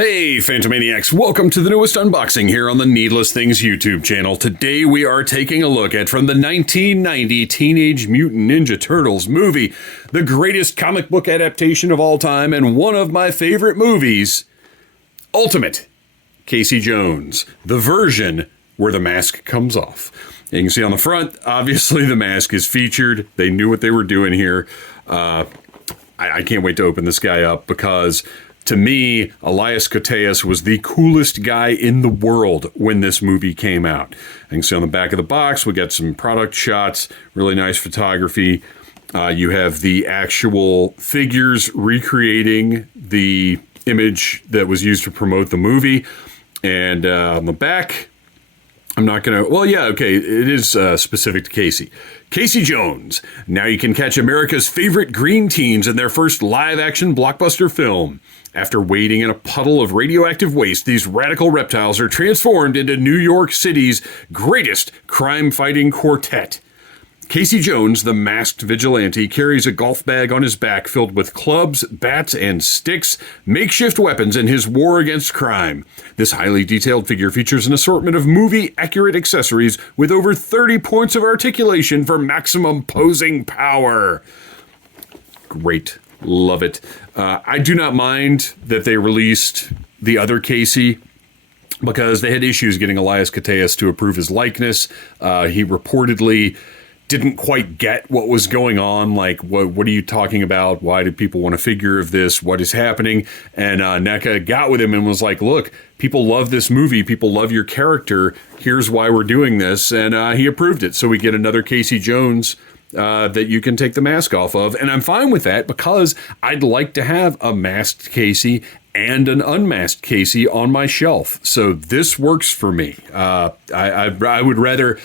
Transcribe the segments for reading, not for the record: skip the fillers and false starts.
Hey Phantomaniacs, welcome to the newest unboxing here on the Needless Things YouTube channel. Today we are taking a look at, from the 1990 Teenage Mutant Ninja Turtles movie, the greatest comic book adaptation of all time and one of my favorite movies, Ultimate Casey Jones, the version where the mask comes off. You can see on the front, obviously the mask is featured. They knew what they were doing here. I can't wait to open this guy up because, to me, Elias Koteas was the coolest guy in the world when this movie came out. You can see on the back of the box, we got some product shots, really nice photography. You have the actual figures recreating the image that was used to promote the movie. And on the back, I'm not going to, well, yeah, okay, it is specific to Casey. Casey Jones. Now you can catch America's favorite green teens in their first live-action blockbuster film. After wading in a puddle of radioactive waste, these radical reptiles are transformed into New York City's greatest crime-fighting quartet. Casey Jones, the masked vigilante, carries a golf bag on his back filled with clubs, bats, and sticks, makeshift weapons in his war against crime. This highly detailed figure features an assortment of movie-accurate accessories with over 30 points of articulation for maximum posing power. Great. Love it. I do not mind that they released the other Casey, because they had issues getting Elias Koteas to approve his likeness. He reportedly didn't quite get what was going on. Like, what are you talking about? Why did people want a figure of this? What is happening? And NECA got with him and was like, look, people love this movie. People love your character. Here's why we're doing this. And he approved it. So we get another Casey Jones that you can take the mask off of. And I'm fine with that because I'd like to have a masked Casey and an unmasked Casey on my shelf. So this works for me. I would rather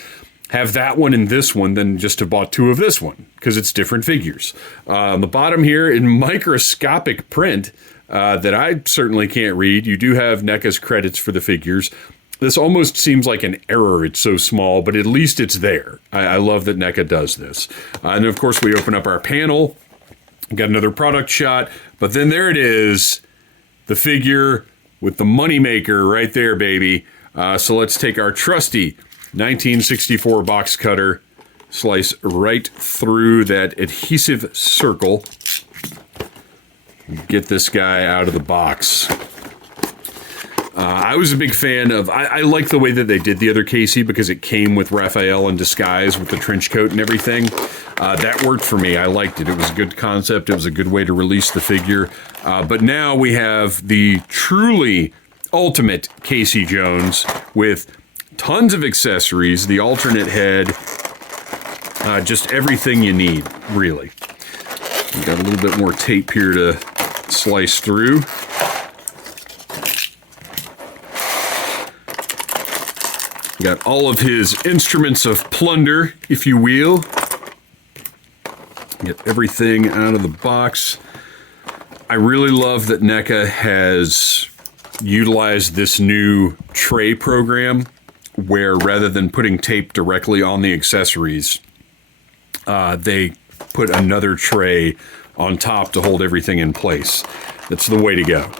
have that one and this one than just have bought two of this one, because it's different figures. On the bottom here, in microscopic print that I certainly can't read, you do have NECA's credits for the figures. This almost seems like an error, it's so small, but at least it's there. I love that NECA does this. And of course, we open up our panel, got another product shot, but then there it is, the figure with the moneymaker right there, baby. So let's take our trusty 1964 box cutter, slice right through that adhesive circle, get this guy out of the box. I was a big fan of, I like the way that they did the other Casey because it came with Raphael in disguise with the trench coat and everything. That worked for me. I liked it. It was a good concept. It was a good way to release the figure. But now we have the truly ultimate Casey Jones with tons of accessories, the alternate head, just everything you need, really. We've got a little bit more tape here to slice through. Got all of his instruments of plunder, if you will. Get everything out of the box. I really love that NECA has utilized this new tray program, where rather than putting tape directly on the accessories, they put another tray on top to hold everything in place. That's the way to go.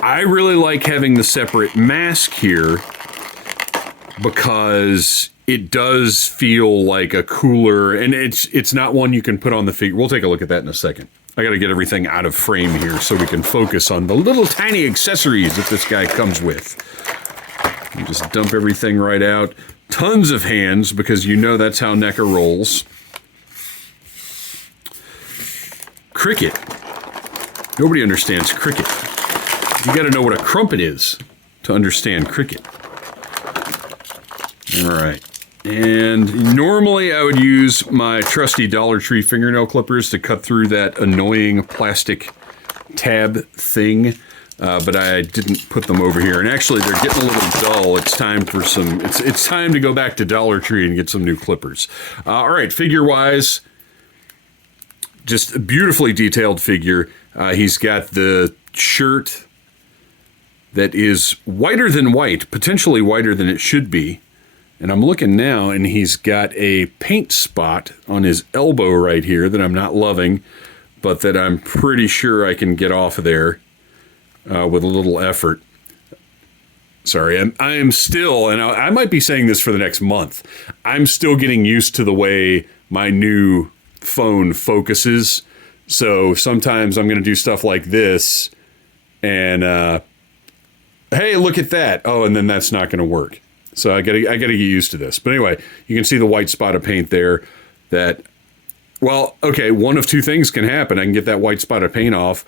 I really like having the separate mask here because it does feel like a cooler, and it's not one you can put on the figure. We'll take a look at that in a second. I gotta get everything out of frame here so we can focus on the little tiny accessories that this guy comes with. You just dump everything right out. Tons of hands, because you know that's how NECA rolls. Cricket. Nobody understands cricket. You gotta know what a crumpet is to understand cricket. All right. And normally I would use my trusty Dollar Tree fingernail clippers to cut through that annoying plastic tab thing. But I didn't put them over here. And actually, they're getting a little dull. It's time for some, it's time to go back to Dollar Tree and get some new clippers. All right, figure-wise, just a beautifully detailed figure. He's got the shirt that is whiter than white, potentially whiter than it should be. And I'm looking now, and he's got a paint spot on his elbow right here that I'm not loving, but that I'm pretty sure I can get off of there with a little effort. Sorry, I am still, and I might be saying this for the next month, I'm still getting used to the way my new phone focuses. So sometimes I'm going to do stuff like this and, hey, look at that. Oh, and then that's not going to work. So I gotta get used to this. But anyway, you can see the white spot of paint there that, well, okay, one of two things can happen. I can get that white spot of paint off,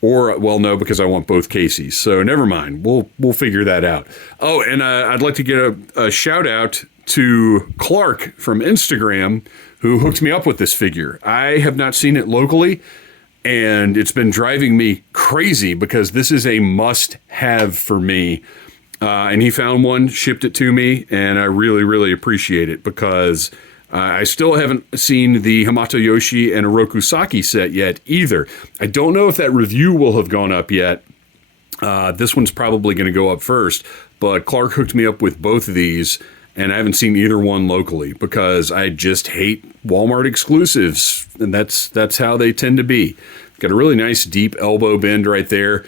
or, well, no, because I want both Caseys. So never mind. We'll figure that out. Oh, and I'd like to get a shout out to Clark from Instagram, who hooked me up with this figure. I have not seen it locally, and it's been driving me crazy because this is a must-have for me. And he found one, shipped it to me, and I really, really appreciate it because I still haven't seen the Hamato Yoshi and Oroku Saki set yet either. I don't know if that review will have gone up yet. This one's probably going to go up first, but Clark hooked me up with both of these, and I haven't seen either one locally because I just hate Walmart exclusives, and that's how they tend to be. Got a really nice deep elbow bend right there.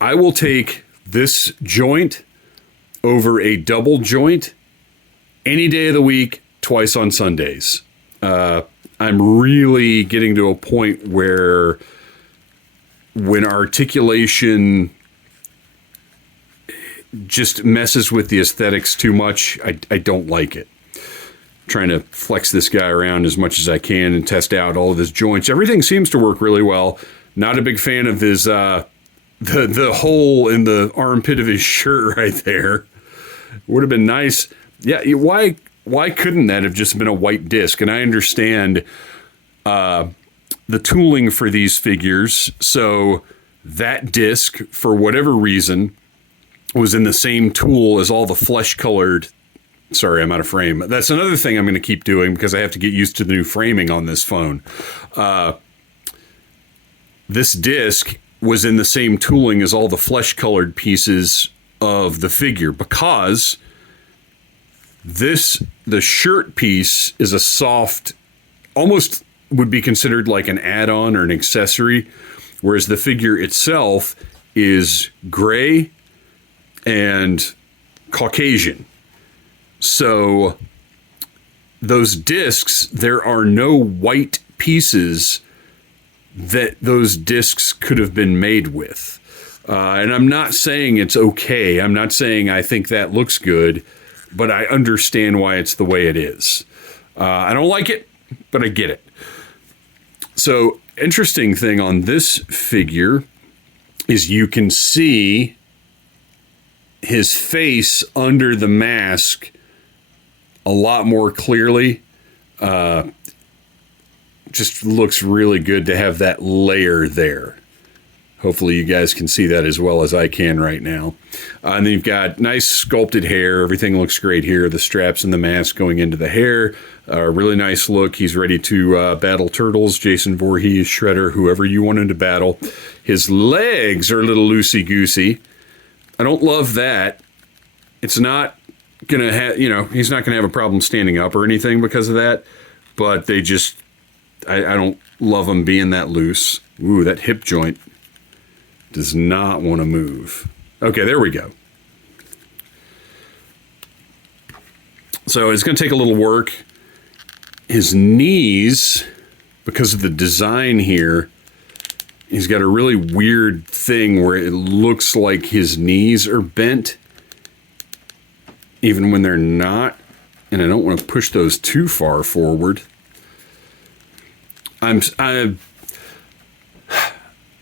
I will take this joint over a double joint any day of the week, twice on Sundays. I'm really getting to a point where when articulation just messes with the aesthetics too much, I don't like it. I'm trying to flex this guy around as much as I can and test out all of his joints. Everything seems to work really well. Not a big fan of his the hole in the armpit of his shirt right there. Would have been nice. Yeah, why couldn't that have just been a white disc? And I understand the tooling for these figures. So that disc, for whatever reason, was in the same tool as all the flesh-colored... Sorry, I'm out of frame. That's another thing I'm going to keep doing because I have to get used to the new framing on this phone. This disc was in the same tooling as all the flesh-colored pieces of the figure because the shirt piece is a soft, almost would be considered like an add-on or an accessory, whereas the figure itself is gray and Caucasian. So those discs, there are no white pieces that those discs could have been made with. And I'm not saying it's okay. I'm not saying I think that looks good, but I understand why it's the way it is. I don't like it, but I get it. So, interesting thing on this figure is you can see his face under the mask a lot more clearly. Just looks really good to have that layer there. Hopefully you guys can see that as well as I can right now. And then you've got nice sculpted hair. Everything looks great here. The straps and the mask going into the hair. Really nice look. He's ready to battle Turtles, Jason Voorhees, Shredder, whoever you want him to battle. His legs are a little loosey-goosey. I don't love that. It's not going to have, he's not going to have a problem standing up or anything because of that. But they just, I don't love them being that loose. Ooh, that hip joint does not want to move. Okay, there we go. So it's going to take a little work. His knees, because of the design here, he's got a really weird thing where it looks like his knees are bent, even when they're not. And I don't want to push those too far forward. I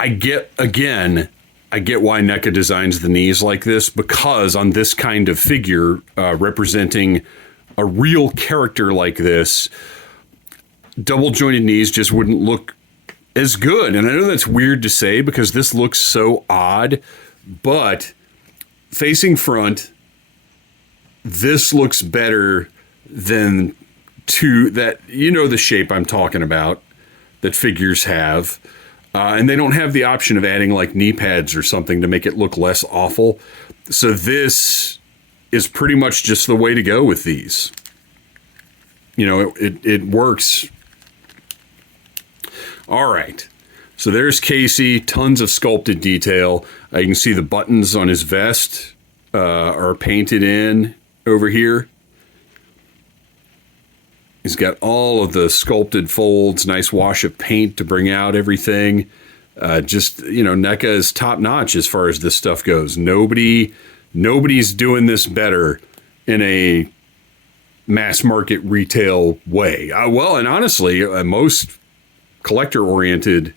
get why NECA designs the knees like this, because on this kind of figure representing a real character like this, double jointed knees just wouldn't look as good. And I know that's weird to say because this looks so odd, but facing front, this looks better than the shape I'm talking about that figures have. And they don't have the option of adding like knee pads or something to make it look less awful. So this is pretty much just the way to go with these. It works. All right. So there's Casey, tons of sculpted detail. You can see the buttons on his vest. are painted in over here. He's got all of the sculpted folds, nice wash of paint to bring out everything. NECA is top notch as far as this stuff goes. Nobody's doing this better in a mass market retail way. And honestly, most collector-oriented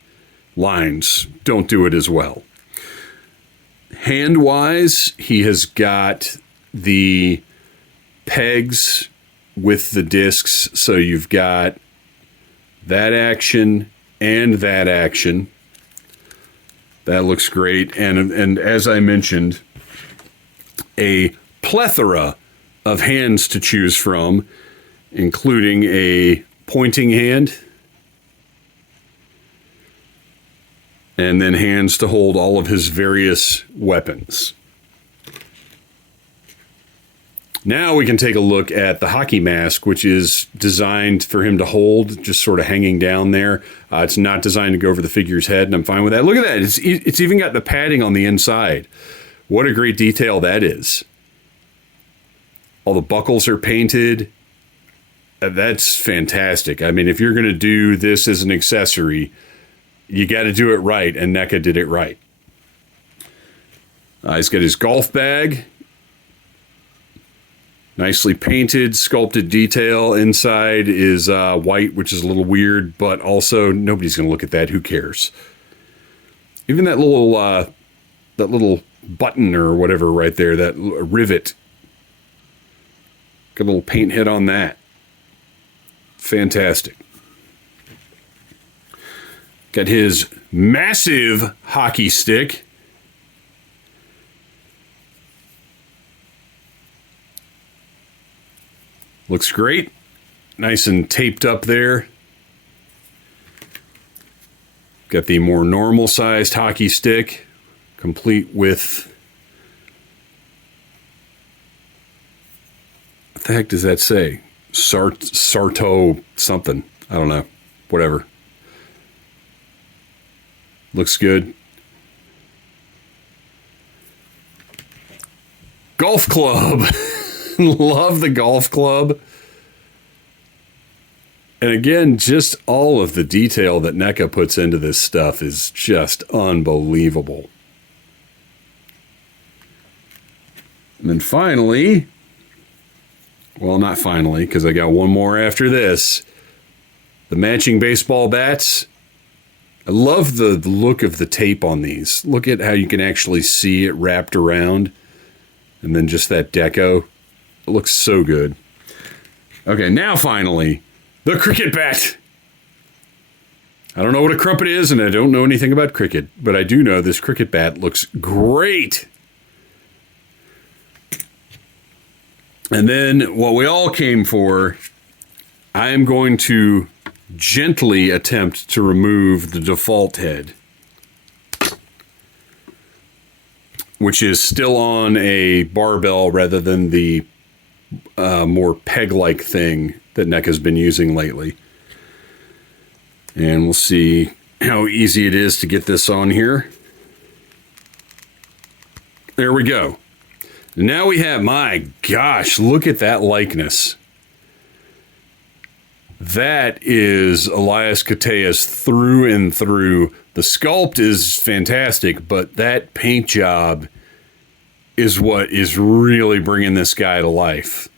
lines don't do it as well. Hand-wise, he has got the pegs with the discs, so you've got that action and that action. That looks great. And as I mentioned, a plethora of hands to choose from, including a pointing hand, and then hands to hold all of his various weapons. Now we can take a look at the hockey mask, which is designed for him to hold, just sort of hanging down there. It's not designed to go over the figure's head, and I'm fine with that. Look at that. It's even got the padding on the inside. What a great detail that is. All the buckles are painted. That's fantastic. I mean, if you're going to do this as an accessory, you got to do it right, and NECA did it right. He's got his golf bag. Nicely painted, sculpted detail. Inside is white, which is a little weird, but also nobody's going to look at that. Who cares? Even that little button or whatever right there, that rivet. Got a little paint hit on that. Fantastic. Got his massive hockey stick. Looks great. Nice and taped up there. Got the more normal sized hockey stick, complete with... What the heck does that say? Sarto something. I don't know. Whatever. Looks good. Golf club. Love the golf club. And again, just all of the detail that NECA puts into this stuff is just unbelievable. And then finally, well, not finally, because I got one more after this, the matching baseball bats. I love the look of the tape on these. Look at how you can actually see it wrapped around. And then just that deco. It looks so good. Okay, now finally, the cricket bat. I don't know what a crumpet is, and I don't know anything about cricket, but I do know this cricket bat looks great. And then what we all came for, I am going to gently attempt to remove the default head, which is still on a barbell rather than the more peg-like thing that NECA's been using lately. And we'll see how easy it is to get this on here. There we go. Now we have, my gosh, look at that likeness. That is Elias Koteas through and through. The sculpt is fantastic, but that paint job is what is really bringing this guy to life.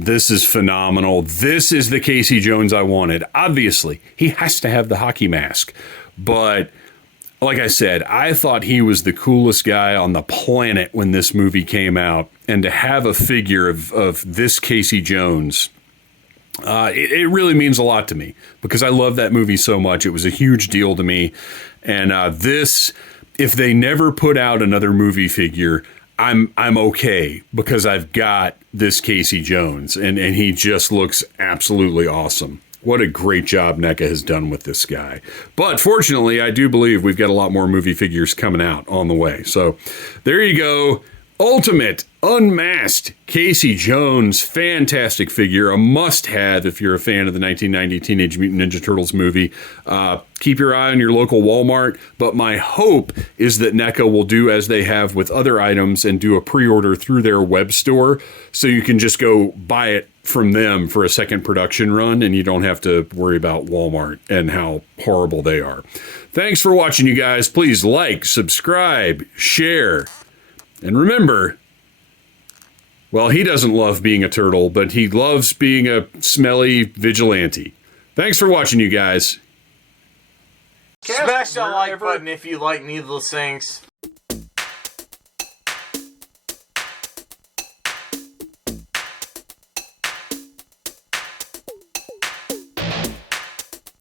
This is phenomenal. This is the Casey Jones I wanted. Obviously, he has to have the hockey mask. But like I said, I thought he was the coolest guy on the planet when this movie came out. And to have a figure of this Casey Jones, it really means a lot to me because I love that movie so much. It was a huge deal to me. And this, if they never put out another movie figure, I'm okay because I've got this Casey Jones and he just looks absolutely awesome. What a great job NECA has done with this guy. But fortunately, I do believe we've got a lot more movie figures coming out on the way. So there you go. Ultimate Unmasked Casey Jones, fantastic figure, a must-have if you're a fan of the 1990 Teenage Mutant Ninja Turtles movie. Keep your eye on your local Walmart, but my hope is that NECA will do as they have with other items and do a pre-order through their web store, so you can just go buy it from them for a second production run, and you don't have to worry about Walmart and how horrible they are. Thanks for watching, you guys. Please like, subscribe, share. And remember, well, he doesn't love being a turtle, but he loves being a smelly vigilante. Thanks for watching, you guys. Smash that like button if you like needless things.